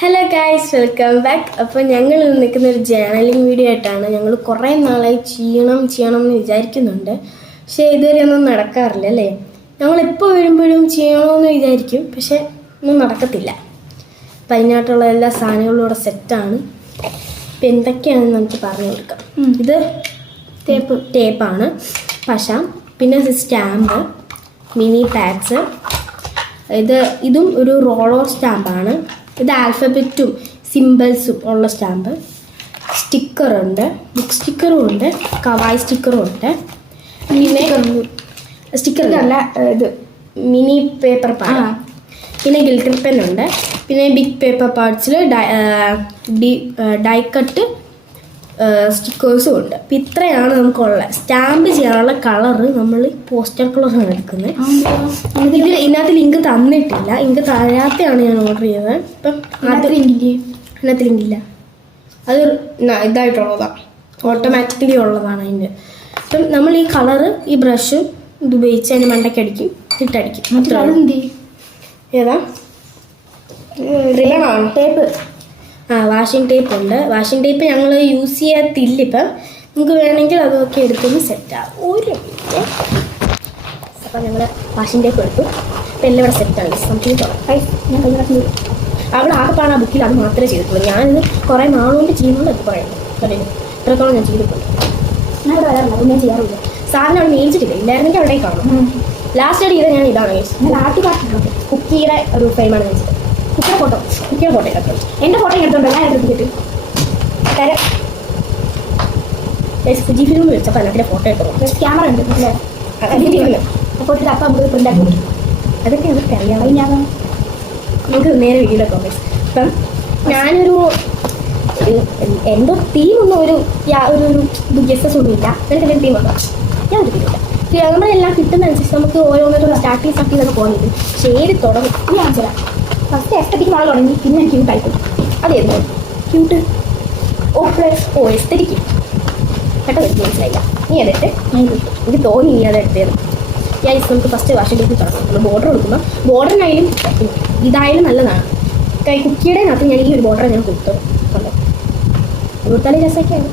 Hello guys, welcome back. അപ്പോൾ ഞങ്ങൾ നിൽക്കുന്ന ഒരു ജേർണലിംഗ് വീഡിയോ ആയിട്ടാണ്. ഞങ്ങൾ കുറേ നാളായി ചെയ്യണം എന്ന് വിചാരിക്കുന്നുണ്ട്, പക്ഷേ ഇതുവരെ ഒന്നും നടക്കാറില്ല അല്ലേ. ഞങ്ങളെപ്പോൾ വരുമ്പോഴും ചെയ്യണമെന്ന് വിചാരിക്കും, പക്ഷേ ഒന്നും നടക്കത്തില്ല. അപ്പം അതിനായിട്ടുള്ള എല്ലാ സാധനങ്ങളും ഇവിടെ സെറ്റാണ്. ഇപ്പം എന്തൊക്കെയാണെന്ന് നമുക്ക് പറഞ്ഞു കൊടുക്കാം. ഇത് ടേപ്പാണ്, പശ, പിന്നെ സ്റ്റാമ്പ്, മിനി പാഡ്സ്. ഇതും ഒരു റോളർ സ്റ്റാമ്പാണ്. ഇത് ആൽഫബറ്റും സിമ്പിൾസും ഉള്ള സ്റ്റാമ്പ്. സ്റ്റിക്കറുണ്ട്, ബുക്ക് സ്റ്റിക്കറും ഉണ്ട്, കവായ് സ്റ്റിക്കറും ഉണ്ട്. പിന്നെ സ്റ്റിക്കറല്ല, ഇത് മിനി പേപ്പർ പാഡ്. പിന്നെ ഗിൽറ്റർ പെന്നുണ്ട്. പിന്നെ ബിഗ് പേപ്പർ പാർട്സിൽ ഡൈ കട്ട് സ്റ്റിക്കേഴ്സും ഉണ്ട്. അപ്പം ഇത്രയാണ് നമുക്കുള്ള സ്റ്റാമ്പ് ചെയ്യാനുള്ള കളറ്. നമ്മൾ പോസ്റ്റർ കളറാണ് എടുക്കുന്നത്. ഇതിനകത്ത് ലിങ്ക് തന്നിട്ടില്ല, ലിങ്ക് തരാത്തെയാണ് ഞാൻ ഓർഡർ ചെയ്തത്. ഇപ്പം അതിനകത്ത് ലിങ്കില്ല, അത് ഇതായിട്ടുള്ളതാണ്, ഓട്ടോമാറ്റിക്കലി ഉള്ളതാണ് അതിൻ്റെ. അപ്പം നമ്മൾ ഈ കളറ് ഈ ബ്രഷും ഇത് ഉപയോഗിച്ച് അതിന് മണ്ടയ്ക്ക് അടിക്കും, ഇട്ടടിക്കും. ഏതാ ടേപ്പ്? വാഷിംഗ് ടേപ്പ് ഉണ്ട്. വാഷിംഗ് ടേപ്പ് ഞങ്ങൾ യൂസ് ചെയ്യാത്തില്ല ഇപ്പം. നമുക്ക് വേണമെങ്കിൽ അതൊക്കെ എടുത്തൊന്ന് സെറ്റാകും. ഒരു മിനിറ്റ്. അപ്പം ഞങ്ങൾ വാഷിംഗ് ടേപ്പ് എടുത്തു. അപ്പം എല്ലാം ഇവിടെ സെറ്റാണ്. നമുക്ക് ഞാൻ കഴിഞ്ഞ പ്രാവശ്യം അവിടെ ആകെപ്പാണ് ആ ബുക്കിൽ അത് മാത്രമേ ചെയ്തിട്ടുള്ളൂ. ഞാനിത് കുറേ നാളുകൊണ്ട് ചെയ്യുന്നുണ്ട്. അത് പറയുന്നത് ഇത്രത്തോളം ഞാൻ ചെയ്തിട്ടുണ്ട്. ഞാൻ ഇവിടെ വരാറില്ല, അതുകൊണ്ട് ഞാൻ ചെയ്യാറില്ല. സാറിന് അവിടെ മേടിച്ചിട്ടില്ല, ഇല്ലായിരുന്നെങ്കിൽ അവിടെ കാണും. ലാസ്റ്റ് ആയിട്ട് ചെയ്താൽ ഞാൻ ഇതാണ്. ഞാൻ ആട്ടി പാട്ടുണ്ട് കുക്കിയുടെ ഒരു ഫ്രെയിമാണ് മേടിച്ചത്. കുക്കിയുടെ ഫോട്ടോ എടുക്കും. എൻ്റെ ഫോട്ടോ എടുത്തോണ്ടോ ഞാൻ എടുത്തിട്ട് തരാം. ജി ഫിലിം വിളിച്ചപ്പോൾ അതിനകത്തിൻ്റെ ഫോട്ടോ എടുത്തു. ക്യാമറ ഉണ്ട് അല്ലേ? അപ്പോൾ ഇട്ട് അപ്പം നമുക്ക് പ്രിൻ്റ് ആക്കി കൊടുക്കും. അതൊക്കെ നമുക്ക് അറിയാം. ഞാൻ നമുക്ക് നേരെ വീഡിയോയിലൊക്കെ പോയി. ഇപ്പം ഞാനൊരു എന്തോ ടീമൊന്നും ഒരു ഗെസ്സസ് ഒന്നും ഇല്ല. എനിക്കെന്തെങ്കിലും ടീമുണ്ടോ? ഞാൻ ഒരു ടീമില്ല. നമ്മളെല്ലാം കിട്ടുന്നതനുസരിച്ച് നമുക്ക് ഓരോന്നോട്ടുള്ള സ്റ്റാർട്ടിങ് പോകുന്നത്. പക്ഷേ ഏത് തുടങ്ങും ഞാൻ കാണിച്ചില്ല. ഫസ്റ്റ് എസ്തറ്റിക് വളരെ തുടങ്ങി, പിന്നെ ഞാൻ ക്യൂട്ടായിട്ട്. അതേത് ക്യൂട്ട്? എസ്തറ്റിക്ക് പെട്ടെന്ന് എനിക്ക് മനസ്സിലായില്ല. നീ അതെടുത്ത് ഞാൻ എനിക്ക് തോന്നി നീ അതെടുത്തത്. ഞാൻ നമുക്ക് ഫസ്റ്റ് വാഷിംഗ് ടേപ്പിൽ തുടങ്ങും. നമ്മൾ ബോർഡർ കൊടുക്കുമ്പോൾ ബോർഡറിനായാലും ഇതായാലും നല്ലതാണ്. കുക്കിയുടെ അകത്ത് ഞാൻ ഈ ഒരു ബോർഡർ ഞാൻ കൊടുത്താലും രസമൊക്കെയാണ്.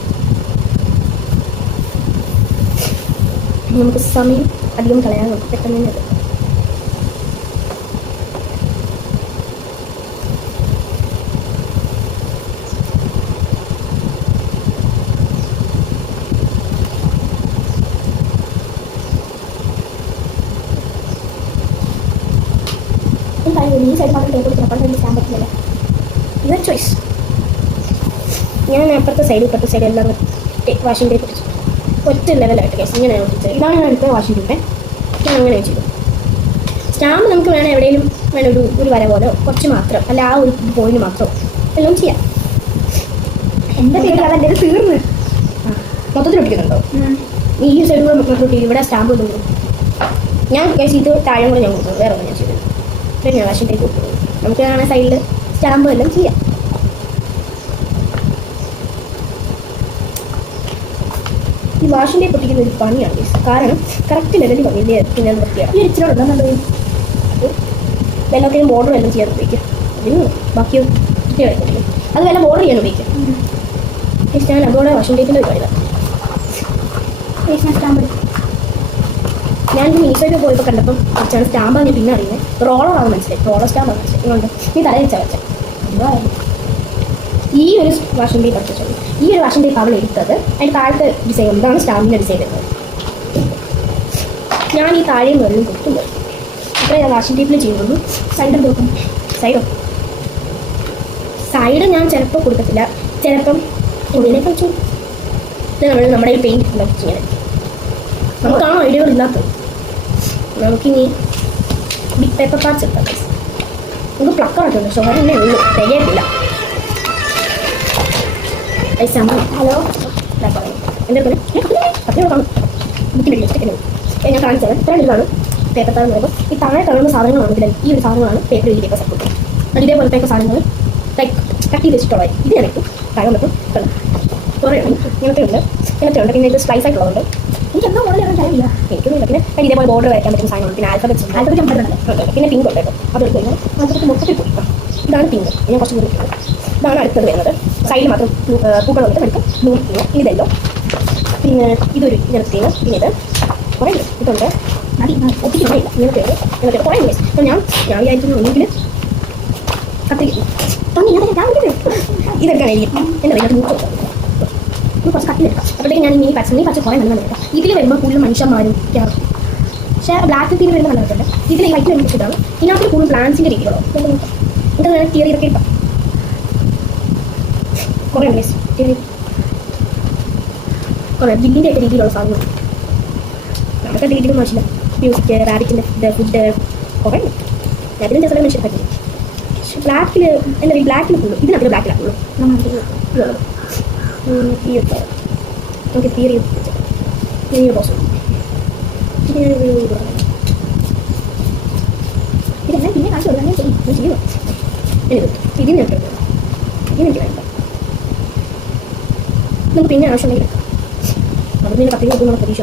നമുക്ക് സമയം അധികം കളയാൻ നമുക്ക് പെട്ടെന്ന് തന്നെ എടുക്കാം. ഈ സൈഡ് മാത്രം ടേപ്പ് കൊടുക്കണം, അപ്പുറത്തെ സ്റ്റാമ്പ് പറ്റില്ല. ഇത് ചോയ്സ്. ഞാൻ അപ്പുറത്തെ സൈഡ് എല്ലാം വാഷിംഗ് ടേപ്പ് ഒട്ടിച്ചു. ഒറ്റ ലെവലായിട്ട് കേസ് ഇങ്ങനെ ഒട്ടിച്ചത്. ഇതാണ് ഞാൻ എടുത്ത വാഷിംഗ് ടേപ്പ്. ഞാൻ അങ്ങനെ വെച്ചിട്ടു. സ്റ്റാമ്പ് നമുക്ക് വേണം എവിടെയെങ്കിലും വേണം ഒരു വര പോലെ കുറച്ച് മാത്രം, അല്ല ആ ഒരു പോയിന്റ് മാത്രം എല്ലാം ചെയ്യാം. എൻ്റെ പേര് അതെൻ്റെ തീർന്ന് മൊത്തത്തിൽ ഒട്ടിക്കുന്നുണ്ടോ? ഈ സൈഡ് കൂടെ മൊത്തം ഇവിടെ സ്റ്റാമ്പ് ഇടുന്നു. ഞാൻ കേസ് ഇത് താഴെ കൂടെ ഞാൻ കൊടുക്കുന്നു, വേറെ ഒന്നും ഞാൻ ചെയ്തു. ഞാൻ വാഷിംഗ് ടേപ്പ് കൊടുക്കുന്നു. നമുക്ക് കാണാൻ സൈഡിൽ സ്റ്റാമ്പ് എല്ലാം ചെയ്യാം. ഈ വാഷിംഗ് ടേപ്പ് ഒട്ടിക്കുന്ന ഒരു പണിയാണ്, കാരണം കറക്റ്റ് ലെവലിൽ പണിയില്ലേ പിന്നെ വൃത്തിയാണ്. ഈ ഇച്ചിരി ഉണ്ടെന്നുള്ളത് വെള്ളത്തിനും ബോർഡർ എല്ലാം ചെയ്യാൻ ഉപയോഗിക്കും. അതിന് ബാക്കി വൃത്തിയായിട്ട് അത് വല്ല ബോർഡർ ചെയ്യാൻ ഉപയോഗിക്കും. ഞാൻ അതോടെ വാഷിംഗ് ടേപ്പിൻ്റെ ഒരു കഴിവാണ്. സ്റ്റാമ്പ് ഞാനിപ്പോൾ മീഷോയിൽ പോയപ്പോൾ കണ്ടപ്പം കുറച്ചാണ് സ്റ്റാമ്പാണ് ഞാൻ പിന്നെ അറിയുന്നത്. റോളറാണ് മനസ്സിലായി, റോളർ സ്റ്റാമ്പാണ് മനസ്സിലായി. ഇതുകൊണ്ട് ഈ തല വെച്ചാൽ വെച്ചത് ഈ ഒരു വാഷിംഗ് ടേപ്പ് പറിച്ചു. ഈ ഒരു വാഷിംഗ് ടേപ്പ് അവൾ എടുത്തത് അതിൻ്റെ താഴത്തെ ഡിസൈൻ എന്താണ് സ്റ്റാമ്പിൻ്റെ ഡിസൈൻ എടുത്തത്. ഞാൻ ഈ താഴെയും വെള്ളം കൊടുത്തുപോയി. അത്രേ ഞാൻ വാഷിംഗ് ടേപ്പിൽ ചെയ്യുള്ളൂ. സൈഡ് കൊടുക്കും. സൈഡ് ഞാൻ ചിലപ്പോൾ കൊടുക്കത്തില്ല, ചിലപ്പം ഇതിനൊക്കെ വെച്ചു. നമ്മൾ നമ്മുടെ ഈ പെയിൻറ്റ് ഇങ്ങനെ നമുക്കാണോ ഐഡിയകളില്ലാത്തത്. നമുക്കിനി ബിഗ് പേപ്പർ പാർട്സ് എടുക്കാം. നമുക്ക് പ്ലക്കറൊക്കെ ഉണ്ട്, പക്ഷെ ഒരെണ്ണേ ഉള്ളൂ, തികയത്തില്ല. ഹലോ എൻ്റെ പത്ത് കാണും ബുക്കിൻ്റെ ലിസ്റ്റൊക്കെ ഞാൻ കാണിച്ചത്. ഇത്രയും ഇതാണ് പേപ്പർ താഴെ പറയുമ്പോൾ ഈ താഴെ കാണുന്ന സാധനങ്ങളാണ് ഇതിൽ. ഈ ഒരു സാധനങ്ങളാണ് പേപ്പർ ഈ പേപ്പർ സപ്പോർട്ട്. അത് ഇതേപോലത്തെ സാധനങ്ങൾ കട്ട് ചെയ്ത് വെച്ചിട്ടുള്ളത്. ഇത് ഞാൻ എടുക്കും താഴെ വന്നിട്ട് കുറേ ഇങ്ങനത്തെ ഉണ്ട്. പിന്നെ ഇത് സ്ലൈസ് ആയിട്ടുള്ളതുണ്ട്. എനിക്ക് എന്തോ മോഡൽ അറിയില്ല, എനിക്കൊന്നുമില്ല. പിന്നെ ഇതേപോലെ ബോർഡർ വരയ്ക്കാൻ പറ്റുന്ന സാധനങ്ങൾ, പിന്നെ ആൽഫബറ്റ് പിന്നെ പിങ്ക് ഉണ്ട് കേട്ടോ. അതെടുത്ത് കഴിഞ്ഞാൽ ആൽഫബറ്റ് മൊത്തത്തിൽ കൊടുക്കാം. ഇതാണ് പിങ്ക്. ഞാൻ കുറച്ച് കൂടി ഇട്ടത്. ഇതാണ് അടുത്തത് വരുന്നത്. സൈഡിൽ മാത്രം പൂക്കൾ വന്നിട്ട് എടുക്കും. Blue pink. ഇതെല്ലോ. പിന്നെ ഇതൊരു ഇങ്ങനത്തെ തീം. പിന്നെ ഇത് കുറേ ഇതുണ്ട്. ഒപ്പിക്കുന്നില്ല ഇങ്ങനത്തെ ഇങ്ങനത്തെ കുറേ ഉണ്ട്. അപ്പോൾ ഞാൻ വിചാരിക്കുന്നു ഒന്നെങ്കിൽ ഇതെടുക്കാൻ എനിക്ക് എന്താ പറയുക മൂക്ക് കുറച്ച് കട്ടിലെടുക്കാം. അപ്പോഴത്തേക്ക് ഞാൻ ഈ പച്ച കുറേ നല്ല എടുക്കാം. ഇതിൽ വരുമ്പോൾ കൂടുതൽ മനുഷ്യന്മാരും പക്ഷേ ബ്ലാക്ക് തീം വരുമ്പോൾ നല്ല കിട്ടുന്നുണ്ട്. ഇതിൽ ഈ വൈറ്റ് വരുമ്പോൾ ഇതാണ്. ഇതിനകത്ത് കൂടുതൽ പ്ലാന്റ്സിൻ്റെ രീതികളോ ഇത് വേണം തിയറി ഇതൊക്കെ എടുക്കാം. കുറേ ഉണ്ട് കുറേ ബില്ലിൻ്റെ ഒക്കെ രീതിയിലുള്ള സാധനം നമുക്ക് രീതിയിലും മോശമില്ല. മ്യൂസിക് റാബിറ്റിൻ്റെ ഫുഡ് കുറേ ഉണ്ട്. അതിനും ചില മനുഷ്യർ പറ്റില്ല. പക്ഷെ ബ്ലാക്കിൽ എന്താ പറയുക ബ്ലാക്കിൽ കൂടുതൽ ഇതിനകത്ത് ബ്ലാക്കിലാക്കുള്ളൂ. ഈ നമുക്ക് തിയറി പോസ്റ്റ് ഇതെല്ലാം പിന്നെ കാണിച്ചു കൊടുക്കാൻ ചെയ്യുന്നു. ഇതിന് എനിക്ക് വേണ്ട. നമുക്ക് പിന്നെ ആവശ്യമുണ്ടെങ്കിൽ അത് പിന്നെ 10 രൂപ നമ്മൾ പ്രതീക്ഷ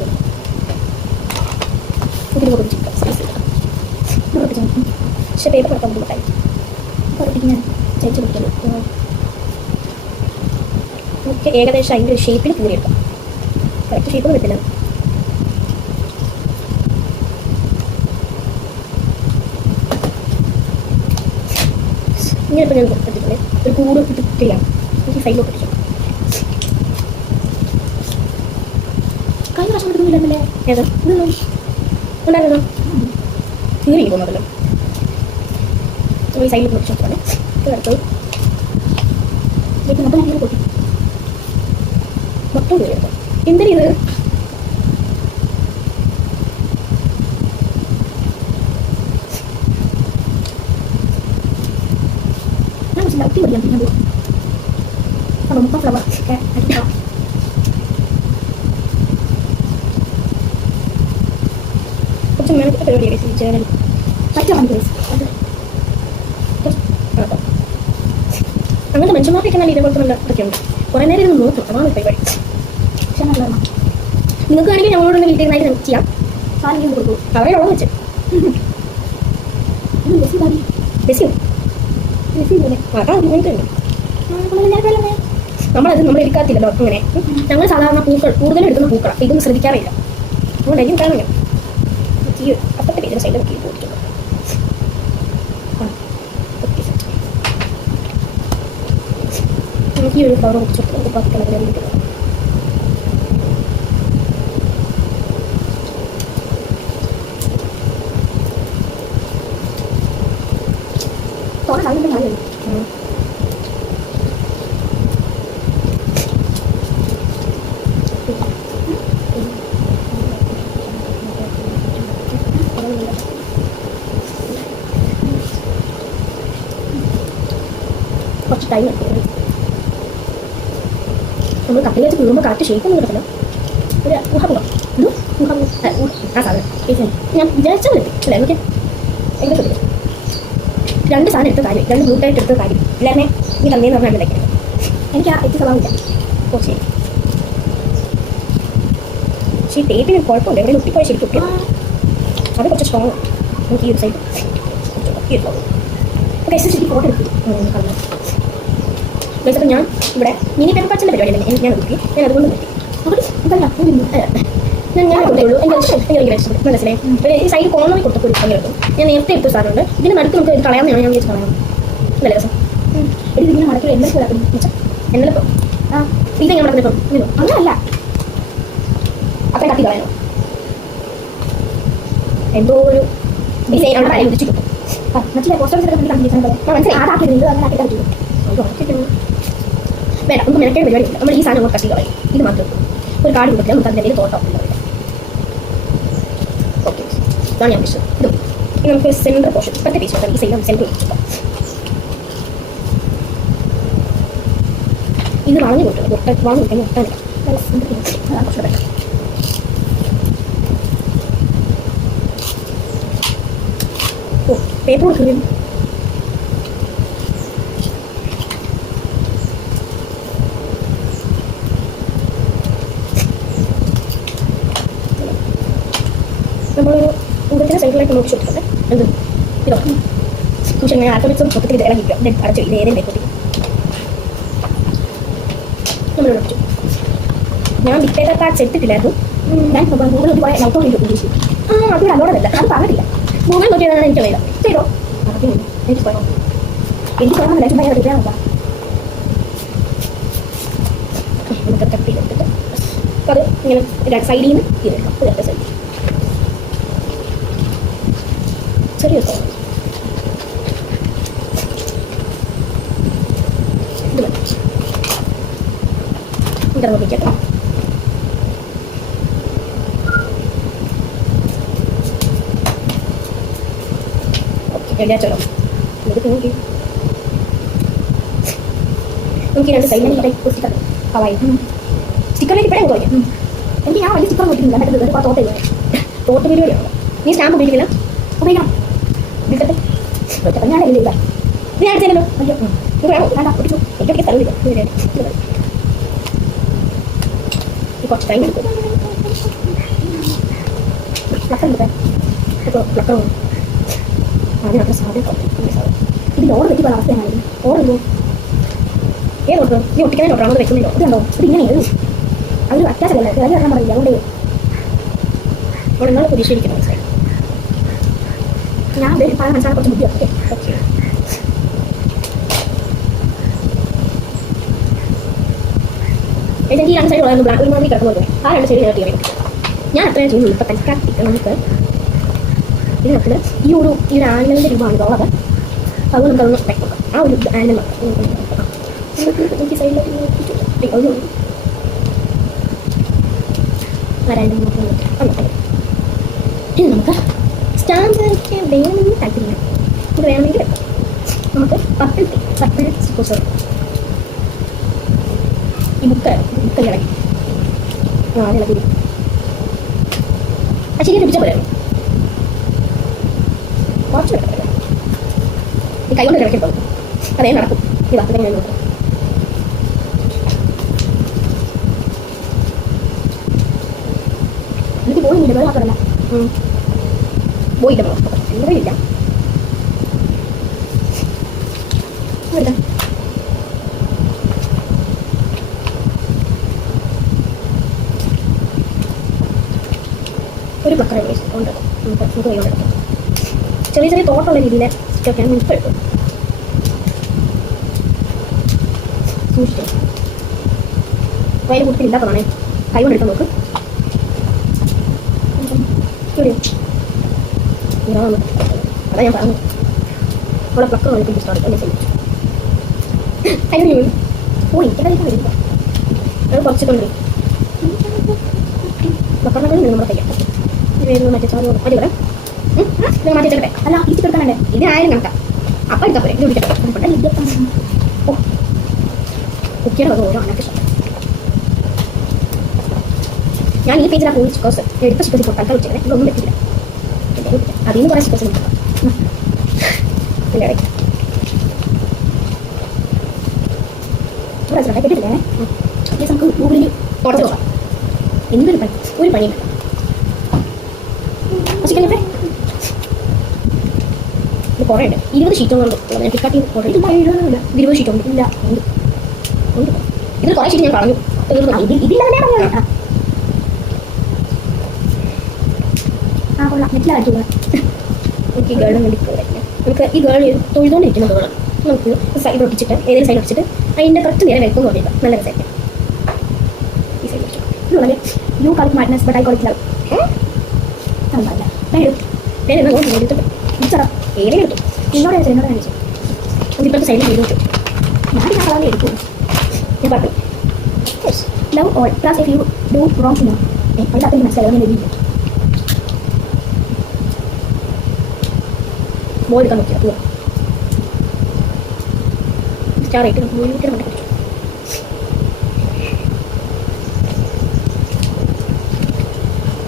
പക്ഷേ പേപ്പർ കൊടുക്കാൻ ബുദ്ധിമുട്ടായി. ഞാൻ ചേച്ചി വിളിക്കുന്നു. നമുക്ക് ഏകദേശം അതിൻ്റെ ഒരു ഷേപ്പിൽ കൂടിയെടുക്കാം. കറക്റ്റ് ഷേപ്പൊന്നും കിട്ടില്ല. ഇങ്ങനെ ഇപ്പോൾ ഞാൻ പറ്റില്ലേ ഒരു കൂട് കിട്ടില്ല. എനിക്ക് സൈഡിലോട്ട് പിടിച്ചു. കഴിഞ്ഞ പ്രാവശ്യം എടുക്കുന്നില്ലെന്നല്ലേ ഏത് ഇതൊന്നും ഉണ്ടായിരുന്നോ കീറി പോകുന്നതല്ലോ. ഈ സൈഡിൽ പിടിച്ചോട്ടാണ് എടുത്തത്. മൊത്തം അങ്ങനെ പൊട്ടി മൊത്തം കീറി എടുത്തോ. എന്തിനാ ഇത് ഒത്തി പഠിക്കാൻ പിന്നെ പോകും. അപ്പോൾ മൊത്തം ഫ്ലവർ ഒക്കെ അടിക്കാം. കുറച്ച് മെനക്കെട്ട പരിപാടിയാണ് ചേനൽ പറ്റും. അങ്ങനത്തെ മനുഷ്യന്മാർക്കൊക്കെ നല്ല ഇതേപോലത്തെ നല്ല ഇതൊക്കെയുണ്ട്. കുറേ നേരം ഇരുന്ന് നോക്കും. അതാണ് പരിപാടി. പക്ഷേ നല്ല നിങ്ങൾക്ക് വേണമെങ്കിൽ ഞങ്ങളോടൊന്ന് വീട്ടിൽ നിന്നായിട്ട് നമുക്ക് ചെയ്യാം. സാധനം കൊടുക്കും അവരെ ഉള്ളത് വെച്ച് ബസ്സിയോ നമ്മളത് നമ്മൾ എടുക്കാത്തില്ലല്ലോ അങ്ങനെ. ഞങ്ങൾ സാധാരണ പൂക്കൾ കൂടുതലും എടുക്കുന്ന പൂക്കളാണ്. ഇതൊന്നും ശ്രദ്ധിക്കാറില്ല. അതുകൊണ്ട് എനിക്ക് കാണുക ഈ അപ്പത്തെ പേര് സൈഡിൽ നോക്കി പോയിട്ടുണ്ട്. നമുക്ക് ഈ ഒരു ഫ്ലവർ കുറച്ച് ബാക്കിയുള്ള കുറച്ച് ടൈം എടുക്കും. നമ്മൾ കട്ടിൽ വെച്ച് വീഴുമ്പോൾ കറക്റ്റ് ഷേപ്പ് ഒന്നും കിട്ടത്തില്ല. ഒരു ഊഹപൂർവ്വം ആ സാധനം ഞാൻ വിചാരിച്ചാൽ കിട്ടി അല്ലേ. നമുക്ക് എങ്ങനെ കിട്ടും. 2 സാധനം എടുത്ത കാര്യം, 2 ബ്ലൂട്ടായിട്ട് എടുത്ത കാര്യം എല്ലാവരുമേ നീ തന്നേന്ന് പറഞ്ഞാൽ ഉണ്ടാക്കിയത്. എനിക്ക് ആ എത്തി സ്വഭാവമില്ല. ഓ ശരി. പക്ഷേ ഈ ടേപ്പിന് കുഴപ്പമില്ല. എവിടെ ഒട്ടിപ്പോയി ശരിക്കും ഒട്ടി. അത് കുറച്ച് സ്ട്രോങ്. നമുക്ക് ഈ ഒരു സൈഡ് ഈ ഒരു ഓക്കെ. ശരി ഫോട്ടോ എടുത്തു കളഞ്ഞു. അപ്പോൾ ഞാൻ ഇവിടെ മിനി പേപ്പർ പാച്ചിൻ്റെ പരിപാടി തന്നെ ഞാൻ നോക്കി. ഞാൻ അതുകൊണ്ട് നോക്കി. ഞാൻ കൊടുത്തുള്ളൂ. എനിക്ക് മനസ്സിലായി. ഈ സൈഡ് കോണറി കൊടുത്തപ്പോൾ ഒരു ഭംഗി എടുക്കും. ഞാൻ നേരത്തെ എടുത്ത സാധനമുണ്ട്. ഇതിന് നടുക്ക് നമുക്ക് ഇത് കളയാമെന്നാണ് ഞാൻ വിളിച്ച് കളയാം. നല്ല രസം. ഇതിങ്ങനെ മടക്കി എന്തൊക്കെ എന്നപ്പം ഇതെങ്ങനെ മടക്കുന്നപ്പം അങ്ങനല്ല അപ്പം കത്തി കളയണോ എന്തോ ഒരു ഡിസൈൻ അവിടെ കാര്യം വിളിച്ചു കിട്ടും. മനസ്സിലായി. പോസ്റ്റ് ഓഫീസിലൊക്കെ മനസ്സിലായി. ആടാക്കിയത് ഇത് അങ്ങനെ ആക്കിയിട്ട് കിട്ടും. വേണ്ട നമുക്ക് മെനക്കേണ്ട പരിപാടിയില്ല. നമ്മൾ ഈ സാധനം കത്തി കളയും. ഇത് മാത്രം ഒരു കാർഡ് കൊടുത്തില്ല. നമുക്ക് അതിൻ്റെ തോട്ടം ഓക്കെ. ഇതാണ് ഞാൻ വിഷയം. ഇതും നമുക്ക് സെൻറ്റർ പോർഷൻ ഇപ്പോഴത്തെ പീസ് ഈ സൈഡ് സെൻറ്റർ വെച്ചിട്ടാണ്. ഇത് വളഞ്ഞു കൊടുക്കണം. വളഞ്ഞു കൊടുക്കാൻ മുട്ടാനില്ല. അതാണ് കുറച്ച് ബെറ്റർ. ഓ പേപ്പർ കൊടുക്കും. നമ്മളൊരു ഊഹത്തിന് സെൻട്രലായിട്ട് നോക്കി കൊടുത്തിട്ടുണ്ട്. എന്ത് ഇതോ പക്ഷേ ഞാൻ ആൽഫബറ്റ്സും മൊത്തത്തിൽ ഇത് ഇറങ്ങിക്കുക അടച്ചു ഇത് ഏതെങ്കിലും ഡെക്കോട്ടി നമ്മൾ അടച്ചു. ഞാൻ ഡിക്റ്റേറ്റർ കാർഡ്സ് എടുത്തിട്ടില്ലായിരുന്നു. ഞാൻ ഗൂഗിൾ ഒരുപാട് ലൗട്ട് ഇംഗ്ലീഷ് അത് അലോടല്ല അത് പറഞ്ഞിട്ടില്ല. ഗൂഗിൾ നോക്കിയതാണ് എനിക്ക് അറിയില്ല. ചെയ്തോ അതൊക്കെ എനിക്ക് പോയോ എനിക്ക് പോകണമെന്നില്ല. ചുമ്മാ എടുക്കാൻ നോക്കാം. നമുക്ക് കട്ട് ചെയ്തെടുത്തിട്ട് അത് ഇങ്ങനെ സൈഡിൽ നിന്ന് ചെയ്തെടുക്കാം. രണ്ട് സൈഡ് ചെറിയ ഇത് ഇങ്ങനെ നോക്കിക്കട്ടെ. ചലോ നമുക്ക് രണ്ട് സൈഡിൽ സ്റ്റിക്കർ ഹവായി സ്റ്റിക്കറിലേക്ക് ഇപ്പോഴേ നോക്കാം. എനിക്ക് ഞാൻ വലിയ സ്റ്റിക്കർ നോക്കിയിട്ടില്ല. മറ്റേ തോട്ട് പരിപാടിയാണ്. നീ സ്റ്റാമ്പ് ഉപയോഗിക്കില്ല? ഉപയോഗിക്കണം. ഞാനല്ലേ ഇല്ല നീ അടിച്ചല്ലോ. അയ്യോ ഇത് വേണോ വേണ്ട ഒട്ടിച്ചു. എനിക്കൊക്കെ തരുന്നില്ല. കുറച്ച് ടൈം എടുക്കും. പ്ലക്കർ എടുക്കാൻ പ്ലക്കർ അതിനകത്ത് സാധ്യത ഇതിൻ്റെ ഓർഡർ വെച്ച് അവസ്ഥയാണ്. ഓർഡർ ഏത് ഓർഡർ നീ ഒട്ടിക്കാൻ ഓർഡറാണോ വെക്കുന്നില്ലോ? ഇത് കണ്ടോ ഇത് ഇങ്ങനെ എഴുതി അതൊരു അറ്റാച്ചല്ല. അത് കാരണം പറയില്ല. അതുകൊണ്ട് അവിടെ നിങ്ങൾ പ്രതീക്ഷിക്കണം. മനസ്സിലായി ഞാൻ പല മനസ്സിലാക്കാൻ കുറച്ച് ബുദ്ധി ഓക്കെ ഓക്കെ ഈ രണ്ട് സൈഡ് ഉള്ളായിരുന്നു. ബ്ലാക്ക് ഒരുമാതിരി കിടക്കുന്നത് ആ രണ്ട് സൈഡ് ചേർത്ത് ചെയ്യാൻ ഞാൻ അത്രയും ചെയ്യുന്നുള്ളൂ. ഇപ്പം തൽക്കാലത്തേക്ക് നമുക്ക് ഇതിനകത്ത് ഈ ഒരു ആനിമലിൻ്റെ രൂപമാണ് ഇതുള്ളത്. അത് നമുക്കതൊന്ന് വെക്കാം. ആ ഒരു ആനിമൽ എനിക്ക് സൈഡിലേക്ക് ഇനി നമുക്ക് സ്റ്റാമ്പ് വയ്ക്കാൻ വേണമെങ്കിൽ താല്പര്യം ഇത് വേണമെങ്കിൽ വെക്കാം. നമുക്ക് പർപ്പിൾ സപ്പോസ് ഈ ബുക്കല്ല ഇളക്കി ഇളക്കി ആ ശരിയായിട്ട് പിടിച്ചാൽ പോലെയാണ്. കുറച്ച് കിടക്കില്ല ഈ കൈ കൊണ്ട് കിടക്കാൻ പോകും. അതേ നടക്കും. ഇതാ അതേ ഞാൻ നോക്കാം. എനിക്ക് പോയില്ല. വേറെ മാത്രമല്ല പോയില്ല ഇവിടെ ഇല്ല. ഒരു പ്ലക്കർ ഉണ്ട്. നമുക്ക് കൈകൊണ്ടെടുക്കാം. ചെറിയ ചെറിയ തോട്ടുള്ള രീതിയിൽ സ്റ്റിച്ചൊക്കെയാണ് നമുക്ക് എടുക്കും. സൂക്ഷിച്ചു കയ്യിൽ കുട്ടിയില്ലാത്തതാണേ. കൈ കൊണ്ടെടുക്കാൻ നോക്ക്. അതാ ഞാൻ പറഞ്ഞു അവിടെ പ്ലക്കർ വന്നിട്ട് ഇഷ്ടമാണ്. എന്നെ ചെയ്യും അതിന് പോയി എനിക്കറിയാൻ വരില്ല. അത് കുറച്ചിട്ടുണ്ട് പ്ലക്കറിനെ നമ്മുടെ കയ്യാം. മറ്റേ സാധനം മതി പറയാം. മാറ്റി വെച്ചേ അല്ല തിരിച്ചെടുക്കാനുണ്ട്. ഇതിനായാലും കണക്കാം. അപ്പം എടുക്കാൻ പോലെ ഇത് വിളിക്കട്ടെ. ഓ കുക്കിയുടെ ഓരോ അനക്ക് ഇഷ്ടം. ഞാൻ ഈ പേജിലാണ് പോയി ചിക്കോസ് എടുത്ത ചിക്കോസ് ഇപ്പോൾ തൽക്കാലം വെച്ചത്. ഇതൊന്നും പറ്റില്ല. അതിൽ നിന്ന് കുറേ ചിക്കോസ് നോക്കാം. കേട്ടിട്ടില്ലേ? നമുക്ക് ഗൂഗിളിൽ തുടച്ചു നോക്കാം. എന്തൊരു പണി ഒരു പണിയുണ്ട്. ചിക്കൻ ഇത് കുറേ ഉണ്ട്. 20 ഷീറ്റുകളുണ്ട്. ഞാൻ ഫ്ലിപ്കാർട്ടിൽ ഓർഡർ ചെയ്തു. 20 ഷീറ്റ് ഉണ്ട്. ഇല്ല ഉണ്ട് ഉണ്ട്. ഇതിൽ കുറേ ഷീറ്റ് ഞാൻ പറഞ്ഞു. ഇതില്ല തന്നെ പറഞ്ഞു. ആ കൊള്ളാം. നെറ്റിലായിട്ടുള്ള എനിക്ക് ഈ ഗേളിന് വേണ്ടി നമുക്ക് ഈ ഗേൾ തൊഴുതുകൊണ്ടിരിക്കുന്ന ഗേൾ നമുക്ക് സൈഡ് ഒട്ടിച്ചിട്ട് ഏതെങ്കിലും സൈഡ് ഒട്ടിച്ചിട്ട് അതിൻ്റെ കുറച്ച് നേരം വെക്കും നോക്കിയിട്ട് നല്ല രസമായിട്ട് ഈ സൈഡ് ഒട്ടിച്ചു. യു കളിക്ക് മാഡ്നസ് ബട്ട് ഐ കളിക്ക് ലവ് പറയില്ല. പേരെന്താ നോക്കി എടുത്തിട്ട് വിളിച്ചടാ ഏതെങ്കിലും എടുത്തു. എന്നോട് എന്നോട് കാണിച്ചു. അതിപ്പോഴത്തെ സൈഡിൽ ചെയ്തു കിട്ടും. ഞാൻ ആ കളറിൽ എടുക്കും. ഞാൻ പറഞ്ഞു love all plus if you do wrong no അതിനകത്ത് മനസ്സിലാവും. ഞാൻ എഴുതിയില്ല. ബോൾ എടുക്കാൻ നോക്കിയാൽ സ്റ്റാർ ആയിട്ട് നമുക്ക് മണ്ടേ പഠിച്ചു.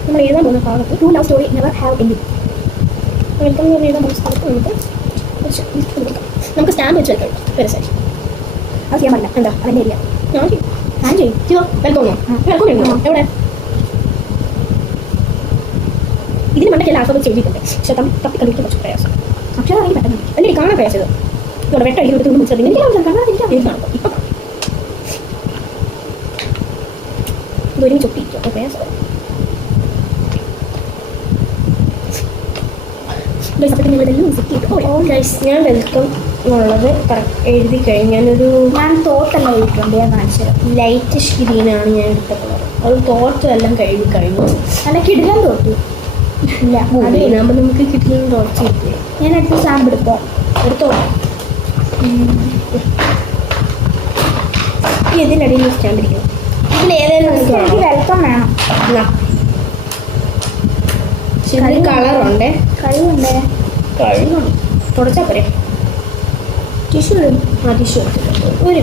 നമ്മൾ എഴുതാൻ പോകുന്ന ഭാഗത്ത് to love story never have ending welcome എന്ന് പറഞ്ഞ എഴുതാൻ പോകുന്ന സ്ഥലത്ത് നമുക്ക് സ്റ്റാമ്പ് വെച്ച് വെക്കാം. പെരസായി അത് ചെയ്യാൻ പറ്റില്ല. എന്താ അതിൻ്റെ ഏരിയ ഞാൻ ചെയ്യും. വെൽക്കം വെൽക്കം എവിടെ ഇതിന് മണ്ടയ്ക്ക് ആൽഫബറ്റ് ചെയ്തിട്ടുണ്ട്. പക്ഷെ തപ്പി കണ്ടുപിടിക്കാൻ കുറച്ച് പ്രയാസം. അക്ഷരം എനിക്ക് പെട്ടെന്ന് അല്ലെങ്കിൽ കാണാൻ പ്രയാസത് ഇവിടെ വെട്ടം എടുത്ത് വിളിച്ചത് ഇപ്പം ഇതൊരു ചൊട്ടിയിരിക്കും അപ്പോൾ പ്രയാസം ഞാൻ വെൽക്കം എന്നുള്ളത് എഴുതി കഴിഞ്ഞാലൊരു ഞാൻ തോട്ടെല്ലാം എഴുതിയിട്ടുണ്ട് ഞാൻ കാണിച്ചത് ലൈറ്റ് ഗ്രീനാണ് ഞാൻ എടുത്ത കളർ അത് തോർത്തും എല്ലാം കഴുകി കഴിഞ്ഞു അല്ല കിടിലം തോട്ടു ഇല്ല അതിനാകുമ്പോൾ നമുക്ക് കിട്ടുന്ന തോർച്ച കിട്ടിയേ ഞാൻ എടുത്ത് സ്റ്റാമ്പ് എടുക്കാം എടുത്തോ ഈ ഇതിനടിയിൽ സ്റ്റാമ്പ് ഇരിക്കണം ഇതിലേതായാലും എനിക്ക് വെൽക്കം വേണം ഇതിൽ കളറുണ്ടേ കഴിവുണ്ടേ കഴുകണം തുടച്ചാൽ പോരെ ടിഷ്യൂ ആ ടിഷ്യൂ ഒരു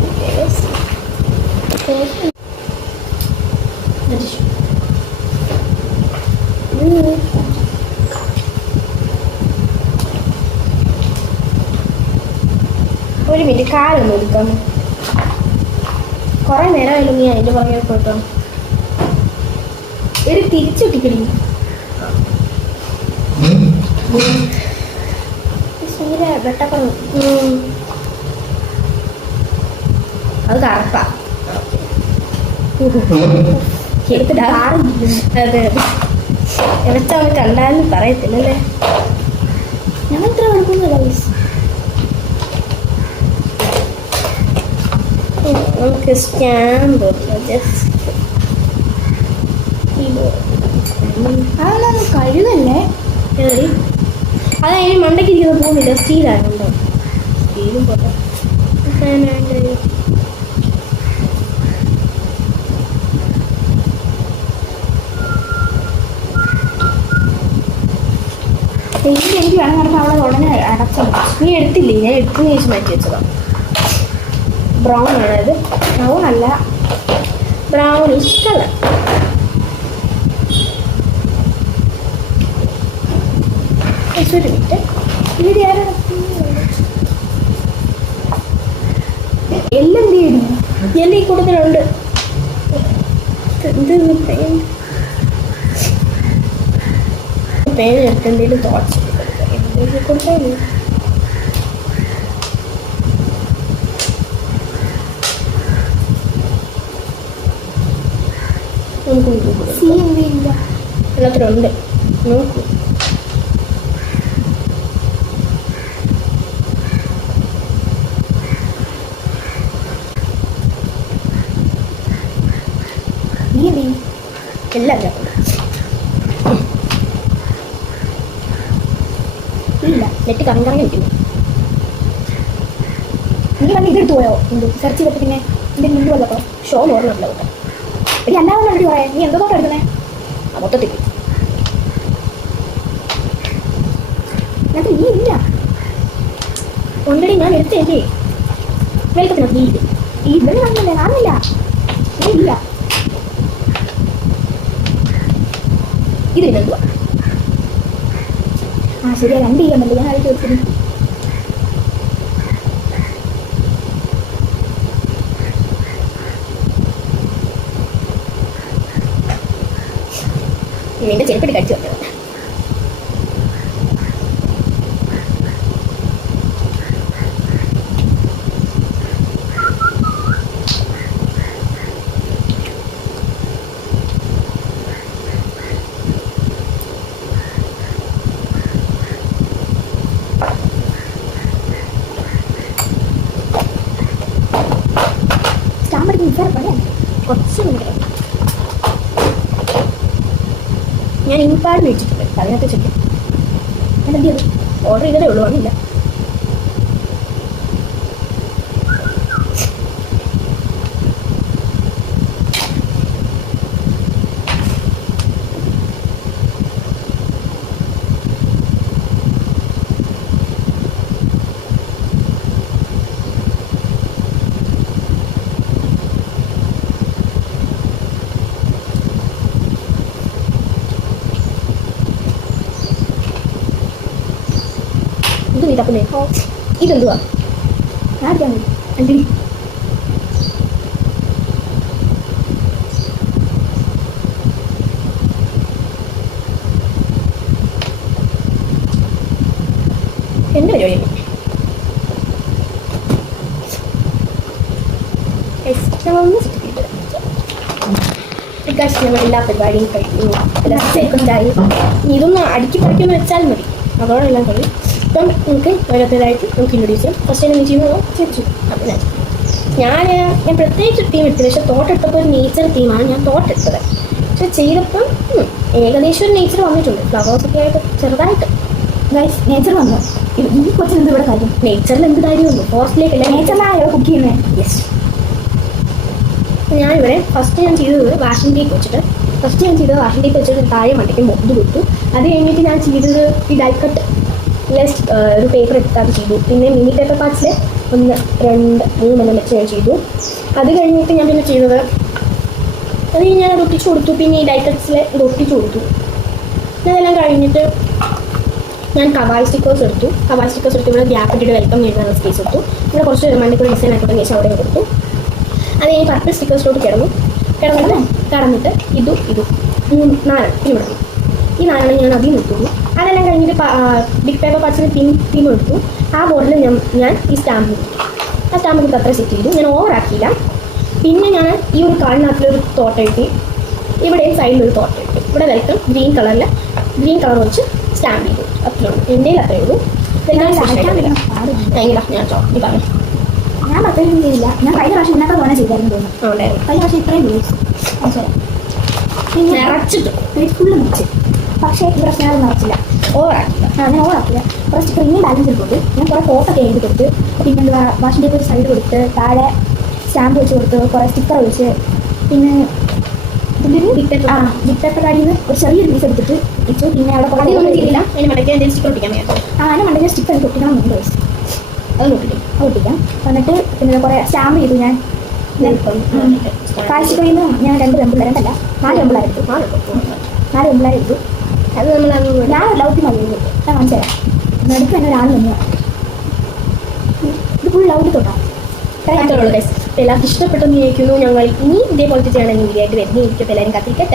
ഒരു മിനിറ്റ് കാലൊന്നും എടുക്കാം കുറേ നേരമായാലും നീ അതിൻ്റെ പുറകെ പോയിട്ടോ ഒരു തിരിച്ചിട്ടിക്കടി ശീല വെട്ടപ്പുറം അത് കറപ്പാ എടുത്തിട്ട് അതെ എവിടത്തെ കണ്ടാലും പറയത്തില്ലല്ലേ ഞങ്ങൾ ഇത്ര എടുക്കുന്നില്ല നമുക്ക് സ്റ്റാമ്പ് ജസ്റ്റ് അതൊന്നും കഴുകല്ലേ അതതിന് മണ്ടയ്ക്ക് ഇരിക്കുന്ന പോകുന്നില്ല സ്റ്റീലാണുണ്ടോ സ്റ്റീലും പോട്ടെ എനിക്ക് വേണം പറഞ്ഞാൽ അവളെ ഉടനെ അടച്ചോ നീ എടുത്തില്ലേ ഞാൻ എടുത്തു ചോദിച്ച് മാറ്റി വെച്ചതാണ് ബ്രൗൺ ആണത് ബ്രൗൺ അല്ല ബ്രൗൺ ഇഷ്ടമല്ല ഒരു മിനിറ്റ് ഇവിടെ ആരാ എല്ലാം തീരുന്നു എല്ലാം ഈ കൂട്ടത്തിലുണ്ട് പേര് എടുത്ത് എന്തെങ്കിലും തോട്ട്സ് കൊടുത്താൽ സി എന്തില്ല എല്ലാത്തിലുണ്ട് നോക്കൂ നീ എന്തി എല്ലാം ഇല്ല നെറ്റ് കറങ്ങി കറങ്ങി നിൽക്കുന്നു നീ വന്ന് ഇതെടുത്ത് പോയോ എന്ത് സെർച്ച് ചെയ്തിട്ട് പിന്നെ ഇതിന് മുമ്പ് വന്നപ്പോ ഷോ ഓർമ്മയില്ല കേട്ടോ ഇനി അല്ലാതെ കണ്ടു പറയാം നീ എന്തോ തോട്ടം എടുക്കുന്നേ മൊത്തത്തിൽ എന്നിട്ട് നീ ഇല്ല ഓൾറെഡി ഞാൻ എടുത്തേ വെൽക്കത്തിന് നീ ഇത് ഈ ഇവിടെ വന്നില്ലേ കാണില്ല നീ ഇല്ല ഇത് പിന്നെന്തുവാ ആ ശരിയാ 2 ചെയ്യാമല്ലേ ഞാൻ ആയിട്ട് വെച്ചത് നിന്റെ ചെരുപ്പിട്ട് കടിച്ചു വന്നത് സ്റ്റാമ്പ് എടുത്ത് നിൽക്കാറ് പറയാം കുറച്ച് മിനിറ്റ് ഞാൻ ഇൻപാഡ് മേടിച്ചിട്ടുണ്ട് അതിനകത്ത് ചെല്ലും ഞാൻ എന്ത് ചെയ്തു ഓർഡർ ചെയ്തതേ ഉള്ളൂ വന്നില്ല ഇത് നീ തപ്പുന്നേ ഇതെന്തുവാ ആർക്കാണ് എന്തിന് എൻ്റെ ഞങ്ങളൊന്ന് സെറ്റ് ചെയ്ത് ബിക്കോസ് ഞങ്ങൾ എല്ലാ പരിപാടിയും കഴിഞ്ഞു എല്ലാം സെറ്റായി. ഇതൊന്ന് അടുക്കി പറിക്കൊന്ന് വെച്ചാൽ മതി, അതോടെല്ലാം കളി. ഇപ്പം നമുക്ക് ഓരോരുത്തരായിട്ട് നമുക്ക് ഇൻട്രൊഡ്യൂസ് ചെയ്യാം. ഫസ്റ്റ് ഞാൻ ചെയ്യുന്നത് ചോദിച്ചു. അപ്പം ഞാൻ പ്രത്യേകിച്ച് തീം എടുത്തത്, പക്ഷേ തോട്ടെടുത്തപ്പോൾ ഒരു നേച്ചർ തീമാണ് ഞാൻ തോട്ടെടുത്തത്. പക്ഷെ ചെയ്തപ്പം ഏകദേശം ഒരു നേച്ചർ വന്നിട്ടുണ്ട്, ഫ്ലവേഴ്സൊക്കെ ആയിട്ട് ചെറുതായിട്ട്. നേച്ചർ വന്നു. ഈ കൊച്ചിന് എന്ത് ഇവിടെ കാര്യം? നേച്ചറിൽ എന്ത് കാര്യമുള്ളൂ, ഫോറസ്റ്റിലേക്കല്ല. നേച്ചറിലായോ കുക്ക് ചെയ്യുന്നത്? യെസ്. ഞാനിവിടെ ഫസ്റ്റ് ഞാൻ ചെയ്തത് വാഷിംഗ് ടേപ്പ് വെച്ചിട്ട് താഴെ മണ്ടയ്ക്ക് ഇത് കൊടുത്തു. അത് കഴിഞ്ഞിട്ട് ഞാൻ ചെയ്തത് ഈ ഡൈ കട്ട് പ്ലസ് ഒരു പേപ്പർ എടുത്ത് അത് ചെയ്തു. പിന്നെ മിനി പേപ്പർ പാർട്സിൽ 1, 2, 3 വെച്ച് ഞാൻ ചെയ്തു. അത് കഴിഞ്ഞിട്ട് ഞാൻ പിന്നെ ചെയ്തത് അത് ഞാൻ അത് ഒട്ടിച്ചു കൊടുത്തു. പിന്നെ ഈ ഡൈ കട്ട്സിൽ ഇത് ഒട്ടിച്ചു കൊടുത്തു. അതെല്ലാം കഴിഞ്ഞിട്ട് ഞാൻ കവായ് സ്റ്റിക്കേഴ്സ് എടുത്തു. ഇവിടെ ഗ്യാപ്പ് ഇട്ടിട്ട് വെൽക്കം എഴുതാനുള്ള സ്പേസ് എടുത്തു. ഇവിടെ കുറച്ച് മണ്ണിക്കൂടെ ഡിസൈൻ ആക്കിയിട്ട് ശേഷം അവിടെ കൊടുത്തു. അത് കഴിഞ്ഞ് പർപ്പിൾ സ്റ്റിക്കേഴ്സിലോട്ട് കടന്നിട്ട് ഇതും 4 ഇവിടെ ഈ 4 ഞാൻ അതിൽ നിൽക്കുന്നു. അതെല്ലാം കഴിഞ്ഞിട്ട് ബിഗ് പേപ്പർ പാർട്സിന് തീം എടുത്തു. ആ ബോർഡിൽ ഞാൻ ഈ സ്റ്റാമ്പ് കൊടുത്ത് അത്ര സെറ്റ് ചെയ്തു. ഞാൻ ഓവറാക്കിയില്ല. പിന്നെ ഞാൻ ഈ ഒരു കാർഡിനകത്തിലൊരു തോട്ട് എഴുതി, ഇവിടെയും സൈഡിലൊരു തോട്ട് എഴുതി. ഇവിടെ വെൽക്കം ഗ്രീൻ കളർ വെച്ച് സ്റ്റാമ്പ് ചെയ്തു. അത്രയുള്ളൂ, എൻ്റെ അത്രയേ ഉള്ളൂ. ഞാൻ പറഞ്ഞു ഞാൻ അത്രയും ചെയ്തില്ല. ഞാൻ കഴിഞ്ഞ പ്രാവശ്യം ഇതിനൊക്കെ തോന്നെ ചെയ്തായിരുന്നു തോന്നുന്നു. കഴിഞ്ഞ പ്രാവശ്യം ഇത്രയും ചെയ്തു. നിറച്ചിട്ടു ഫുള്ള് നിറച്ച്. പക്ഷേ ഈ പ്രശ്നം ഞാൻ നിറച്ചില്ല, ഓവറാക്കില്ല. ഞാൻ ഓവറാക്കില്ല. കുറച്ച് ക്രീം ബാലൻസ് കൊടുത്ത് ഞാൻ കുറേ ഫോട്ടൊക്കെ എഴുതി കൊടുത്ത്, പിന്നെ എന്താ വാഷിംഗ് ടേപ്പ് ഒരു സൈഡ് കൊടുത്ത്, താഴെ സ്റ്റാമ്പ് വെച്ച് കൊടുത്ത്, കുറേ സ്റ്റിക്കർ വെച്ച്, പിന്നെ ബിഗ് പേപ്പർ കാർഡിൽ നിന്ന് ഒരു ചെറിയൊരു പീസ് എടുത്തിട്ട് വെച്ചു. പിന്നെ അവിടെ കുറേ ഒന്നും ചെയ്തില്ല. അതിന് മണ്ടയ്ക്ക് സ്റ്റിക്കർ ഒട്ടിക്കാൻ അതിന് മണ്ടയ്ക്ക് സ്റ്റിക്കർ എനിക്ക് ഒട്ടിക്കണം എന്നുണ്ട്. അത് ഒട്ടിക്കാം. എന്നിട്ട് പിന്നെ കുറേ സ്റ്റാമ്പ് ചെയ്തു. ഞാൻ കാഴ്ചകളിൽ നിന്ന് ഞാൻ 2 പെമ്പിള്ളേരല്ല 4 പെമ്പിള്ളേരെടുത്തു. 4 പെമ്പിള്ളേരെടുത്തു. അത് നമ്മൾ ഞാൻ ലൗട്ടി മതി ഞാൻ കാണിച്ചു തരാം. നടുക്ക് തന്നെ ഒരാൾ തന്നെയാണ്. ഇത് ഫുൾ ലൗട്ടി തൊട്ടാ. എല്ലാവർക്കും ഇഷ്ടപ്പെട്ടെന്ന് ചോദിക്കുന്നു. ഞങ്ങൾ ഇനി ഇതേപോലത്തെ ചെയ്യണമെങ്കിൽ വീഡിയോ ആയിട്ട് വരുന്നത്. എനിക്കപ്പോൾ എല്ലാവരും കത്തിരിക്കാൻ.